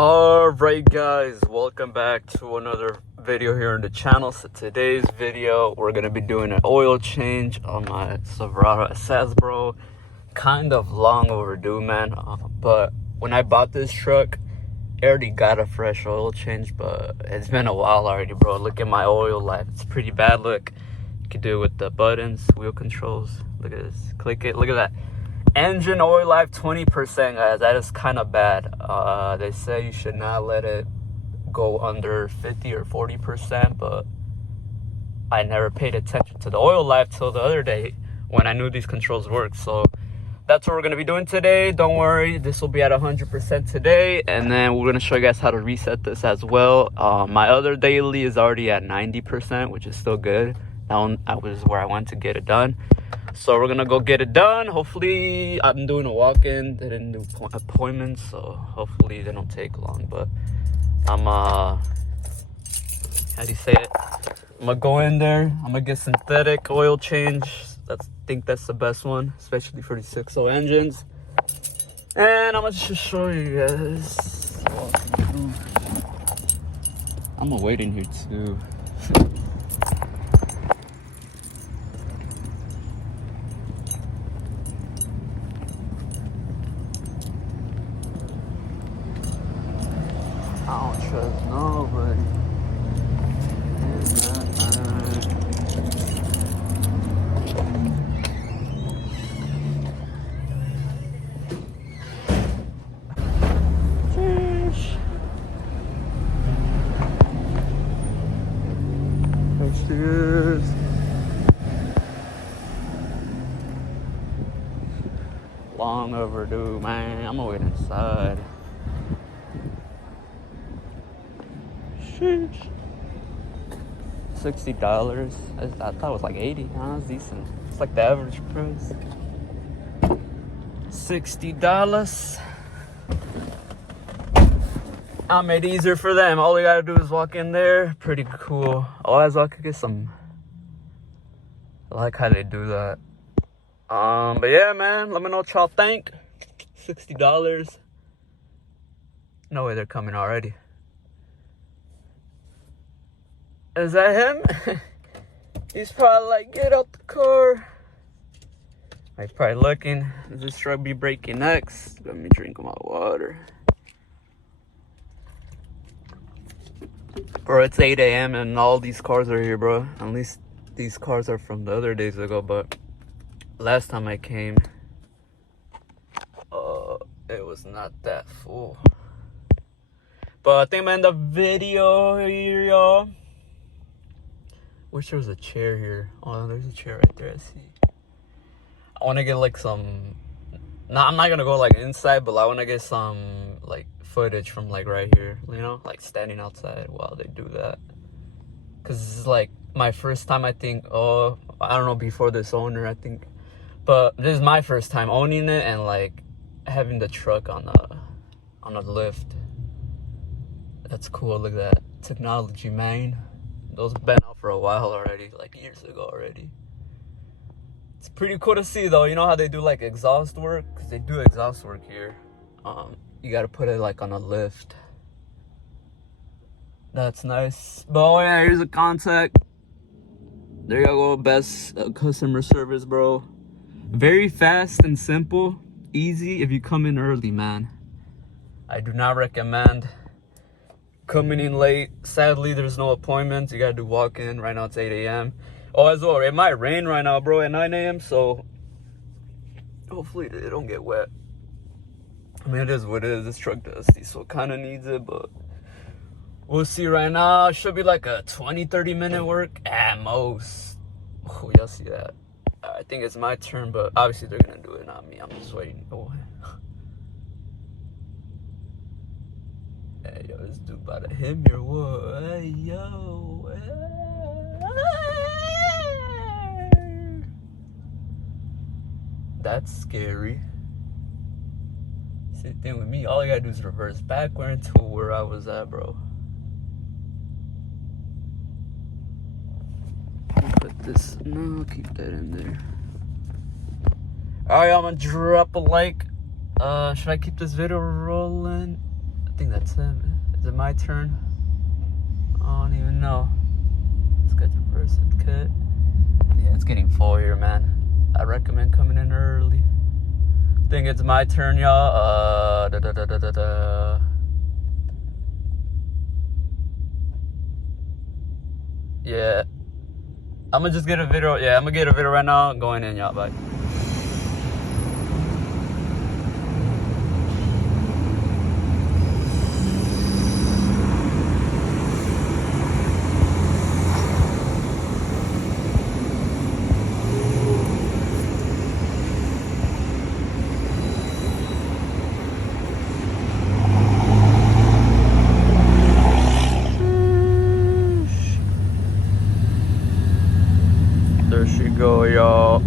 Alright guys, welcome back to another video here on the channel. So today's video, we're going to be doing an oil change on my Silverado Ss, bro. Kind of long overdue, man. But when I bought this truck, I already got a fresh oil change, but it's been a while already, bro. Look at my oil life. It's pretty bad. Look, you can do it with the buttons, wheel controls. Look at this. Click it. Look at that. Engine oil life 20%, guys. That is kind of bad. They say you should not let it go under 50 or 40%, but I never paid attention to the oil life till the other day when I knew these controls worked. So that's what we're gonna be doing today. Don't worry, this will be at 100% today, and then we're gonna show you guys how to reset this as well. My other daily is already at 90%, which is still good. That one was where I went to get it done. So we're gonna go get it done. Hopefully, I'm doing a walk-in. They didn't do appointments, so hopefully they don't take long. But I'm how do you say it? I'm gonna go in there. I'm gonna get synthetic oil change. I think that's the best one, especially for the 6.0 engines. And I'm gonna just show you guys. I'm gonna wait in here too. I don't trust nobody. Cheers. Long overdue, man. I'm gonna wait inside. Sheesh. $60. I thought it was like 80. That's decent. It's like the average price. $60. I made it easier for them. All they gotta do is walk in there. Pretty cool. Oh, as well, I could get some. I like how they do that. But yeah, man. Let me know what y'all think. $60. No way they're coming already. Is that him? He's probably like, get out the car. He's probably looking. Does this truck be breaking next? Let me drink my water. Bro, it's 8 a.m. and all these cars are here, bro. At least these cars are from the other days ago, but last time I came, it was not that full. But I think I'm in the video here, y'all. Wish there was a chair here. Oh, there's a chair right there. I see. I want to get like some. No, I'm not gonna go like inside, but I want to get some like footage from like right here. You know, like standing outside while they do that. Cause this is like my first time. I think. Oh, I don't know before this owner. I think, but this is my first time owning it and like having the truck on a lift. That's cool. Look at that technology, man. Those have been out for a while already, like years ago already. It's pretty cool to see though. You know how they do like exhaust work? Because they do exhaust work here. You gotta put it like on a lift. That's nice. But oh yeah, here's a contact. There you go, best customer service, bro. Very fast and simple. Easy if you come in early, man. I do not recommend coming in late. Sadly, there's no appointments. You gotta do walk-in. Right now it's 8 a.m. Oh, as well, it might rain right now, bro, at 9 a.m. So hopefully they don't get wet. I mean, it is what it is. This truck dusty, so it kind of needs it, but we'll see right now. It should be like a 20-30 minute work at most. Oh, y'all see that? I think it's my turn, but obviously they're gonna do it, not me. I'm just waiting. Oh. Hey, yo, this dude about to hit me or what? Hey, yo. That's scary. Same thing with me. All I gotta do is reverse backward to where I was at, bro. Put this. No, I'll keep that in there. Alright, I'm gonna drop a like. Should I keep this video rolling? I think that's That's him. Is it my turn? I don't even know. Let's get the person cut. Yeah, it's getting full here, man. I recommend coming in early. I think it's my turn, y'all. Yeah. I'm gonna just get a video. Yeah, I'm gonna get a video right now. Going in, y'all. Bye. There she go, y'all.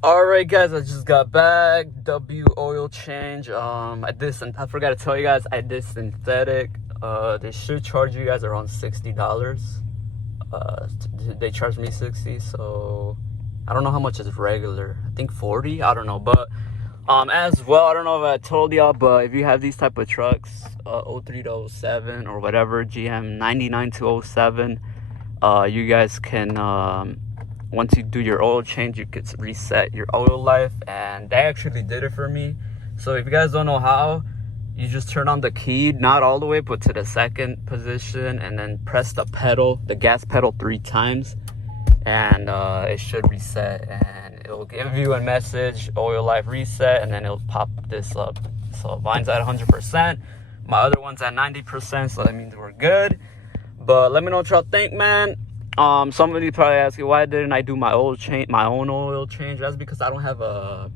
Alright guys, I just got back. Oil change. I forgot to tell you guys, I did synthetic. They should charge you guys around $60. They charged me 60, so I don't know how much is regular. I think 40, I don't know. But as well, I don't know if I told y'all, but if you have these type of trucks, 03 to 07 or whatever, GM 99 to 07, you guys can once you do your oil change, you could reset your oil life, and they actually did it for me. So if you guys don't know how, you just turn on the key, not all the way, but to the second position, and then press the pedal, the gas pedal 3 times, and it should reset, and it'll give you a message, oil life reset, and then it'll pop this up. So mine's at 100%, my other one's at 90%, so that means we're good. But let me know what y'all think, man. Somebody probably asking, why didn't I do my own oil change? That's because I don't have a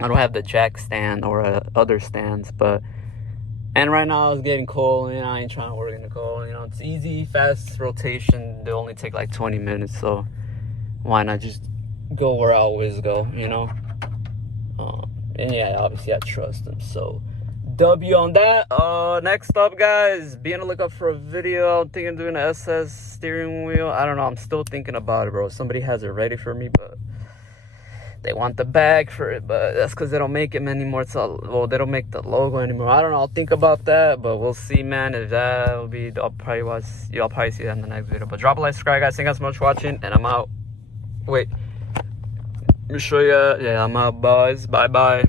I don't have the jack stand or other stands, but and right now it's getting cold, and I ain't trying to work in the cold. You know, it's easy, fast rotation. They only take like 20 minutes, so why not just go where I always go, you know? And yeah, obviously I trust them, so W on that. Next up, guys, be on the lookout for a video. I'm thinking of doing an SS steering wheel. I don't know, I'm still thinking about it, bro. Somebody has it ready for me, but they want the bag for it, but that's because they don't make them anymore. Well, they don't make the logo anymore. I don't know, I'll think about that, but we'll see, man. If that will be, I'll probably see that in the next video. But drop a like, subscribe, guys. Thank you guys so much for watching, and I'm out. Wait, let me show you. Yeah, I'm out, boys. Bye bye.